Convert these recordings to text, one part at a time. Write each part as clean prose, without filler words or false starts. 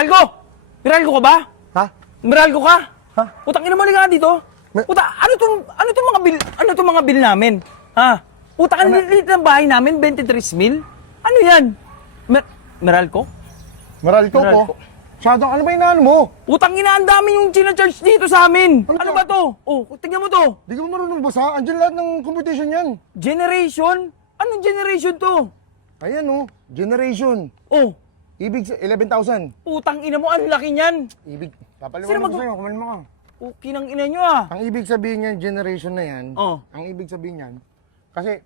Meralco! Meralco ka ba? Ha? Meralco ka? Ha? Putang ina mo ka dito. Puta, ano tong mga bill namin? Ha? Puta, ang liit ng bahay namin, 23 mil? Ano yan? Meralco? Meralco ko. Meralco. Shadow, ano ba inaano mo? Putang ina, ang dami yung charge dito sa amin. Ano Ano to? ba to? Oh, tingnan mo to. Di ka mo marunong basa? Andiyan lahat ng competition yan. Generation? Anong generation to? Ayan oh, generation. Oh, Ibig 11,000. putang ina mo, ang laki niyan. Ibig, Sino papaliwanag mag- ko sa'yo, kumalma ka. Okay ng ina nyo ah. Ang ibig sabihin niyan, generation na yan. Oh. Ang ibig sabihin niyan, kasi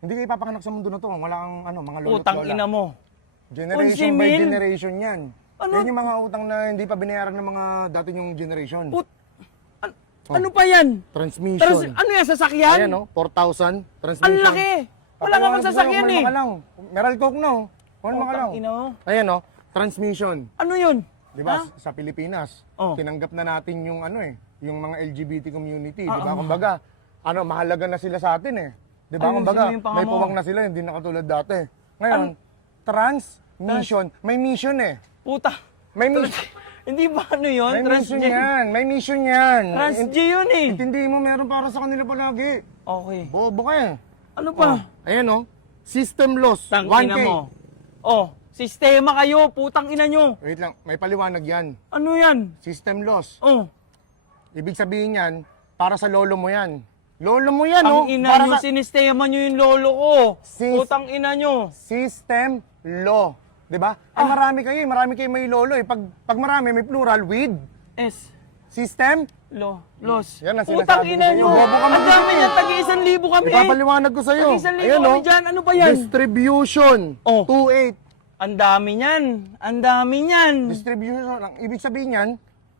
hindi kayo ipapanganak sa mundo na to. Wala kang mga lolo't Putang lola. ina mo. Generation 11 by mil? generation yan. Ano? Yan yung mga utang na hindi pa binayaran ng mga dati yung generation. Ano pa yan? Transmission. Ano yan, sasakyan? Ayan oh, 4,000. Ang Transmission. laki. Wala nga akong sasakyan eh. Kumalma ka lang. Meral Coke no. Kumalma ka lang. Putang ina mo. Ayan oh, transmission. Ano yun? Di ba? Ha? Sa Pilipinas, Oh. tinanggap na natin yung yung mga LGBT community, di ba? Kumbaga, mahalaga na sila sa atin eh. Di ba? Ayun, Kumbaga, sino yung may pangamo? puwang na sila, hindi na katulad dati. Ngayon, transmission, may mission eh. Puta. May mission. Hindi ba ano yun? May mission Transgen. yan. May mission yan. Trans-G yun eh. Intindi mo, meron para sa kanila palagi. Okay. Bobo ka eh. Ano pa? Ayan oh, system loss, Tang 1K. ina mo. Oh, sistema kayo. Putang ina nyo. Wait lang, may paliwanag yan. Ano yan? System loss. Oh, Ibig sabihin yan, para sa lolo mo yan. Lolo mo yan, oh. ang ina Para nyo, sa sinistema nyo yung lolo ko. Putang ina nyo. system law. 'Di ba? Marami kayo may lolo eh. Pag marami, may plural with S. system. Los. Yan ang Putang sinasabi ina ko sa'yo. nyo. Bobo ka Ang mag-isip dami eh. yan. Tagi-1,000 kami. Ipapaliwanag ko sa'yo. Tagi-1,000 kami dyan. Ano pa yan? Distribution. Oh. 2,800. Ang dami niyan. Ang dami niyan. Distribution. Ang ibig sabihin yan,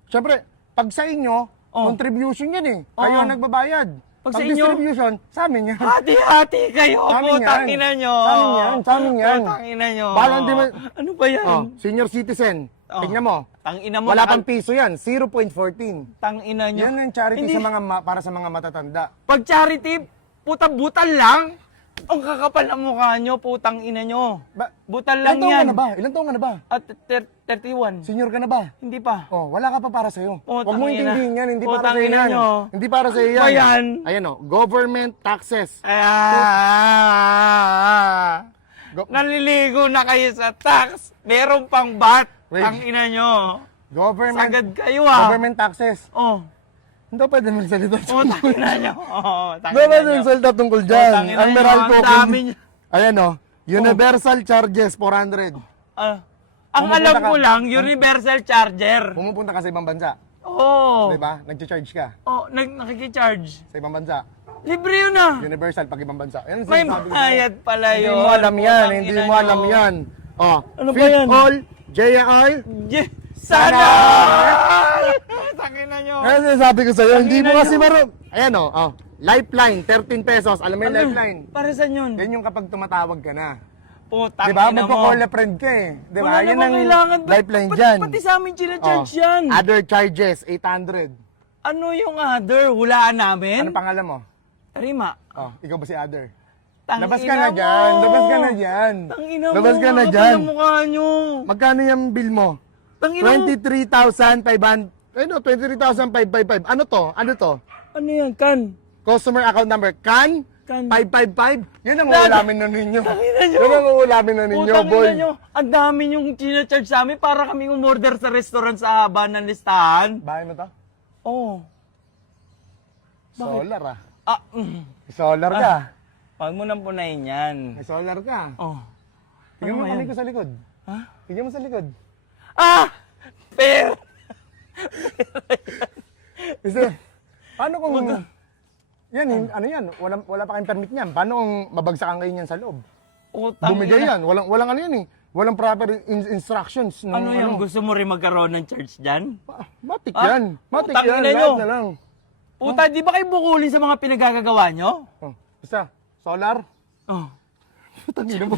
syempre, pag sa inyo, Oh. contribution yan eh. Kayo ang nagbabayad. Pag sa inyo, distribution, sa amin yan. Hati-hati kayo. Sa amin Putang yan. ina nyo. Sa amin yan. Sa amin yan. Putang ina nyo. Balang di mo- Ano ba yan? Oh, senior citizen. Oh. Tingnan mo. Tang ina mo. Wala pang piso yan. 0.14. Tang ina nyo. Yan ang charity Hindi. sa mga para sa mga matatanda. Pag charity, butal lang. Ang kakapal ng mukha nyo, putang ina nyo. Butal lang Ilan taong yan. ka na ba? Ilan taong ka na ba? At 31. Senior ka na ba? Hindi pa. Oh, wala ka pa para sa'yo. Putang Huwag mo ina. intindihin yan. Hindi para Putang sa'yo ina yan. nyo. Hindi para sa'yo Ano ba yan. yan? Ayan o. Government taxes. Naliligo na kayo sa tax. Meron pang bat. Wait. Ang ina nyo. Government. Sagad kayo ah. Government taxes. Oh. Hindi pwede magsalita. Putang ina nyo. Oh, tang Hindi ina pwede nyo. magsalita tungkol dyan. Putang ina Ang nyo, Meralco. ang dami nyo. Ayan o. Universal charges 400. Ang Pumupunta alam ka- ko lang, universal charger. Pumupunta ka sa ibang bansa. Oo. Di ba? Nag-charge ka Oh, nakikicharge. sa ibang bansa. Libre yun ah. Universal pag ibang bansa. Yan ang May sinasabi ko sa'yo. bayad pala Hindi yun. mo alam yan. Putang Hindi ina mo nyo. alam yan. Oh, Ano ba Fit yan? all, JR. Sana! Tangina nyo. Ano sinasabi ko sa'yo? Hindi mo Tangina kasi nyo. marunong. Ayan oh. Lifeline, 13 pesos. Alam mo yung lifeline? Para saan yun? Yan yung kapag tumatawag ka na. Putang Di ba? ina mo. Magpo-call a friend ka eh. Di ba? Wala Yan namang ang kailangan. lifeline Ba't- dyan. Pati sa amin sinacharge Oh. yan. Other charges, 800. Ano yung other? Hulaan namin? Anong pangalan mo? Rima. Oh, ikaw ba si Other? Tang Labas ka ina na mo. dyan. Labas ka na dyan. Tangina mo. Labas ka na Kapal dyan. ang mukha nyo. Magkano yung bill mo? Tangina mo. 23,500. Ano, 23,555. Ano to? Ano to? Ano yan? Kan? Customer account number, CAN Kan? 555. Yan ang Dad. uulamin na ninyo. Tangina nyo. Yan ang uulamin na ninyo, Putang boy. ina nyo. Ang dami yung sinacharge sa amin para kaming umorder sa restaurant sa haba ng listahan. Bahay mo to? Oh. Solar ah. Ah, Solar ka. Huwag mo nang punayin yan. May solar ka. Oh. Tingnan mo Ano ba kami yan? ko sa likod. Ha? Tingnan mo sa likod. Ah! Fair! Kasi, paano kung... ano yan, wala pa kayong permit niyan. Paano kung mabagsakan kayo niyan sa loob? Utang Bumigay ina. yan. Walang ano yan eh. Walang proper instructions. ng Ano yan? Gusto mo rin magkaroon ng church dyan? Matik Ah, yan. Matik utang yan. ina Lahat nyo. na lang. Puta, di ba kayo bukulin sa mga pinagagagawa nyo? Oh, basta, solar. Oh. Putang ina mo.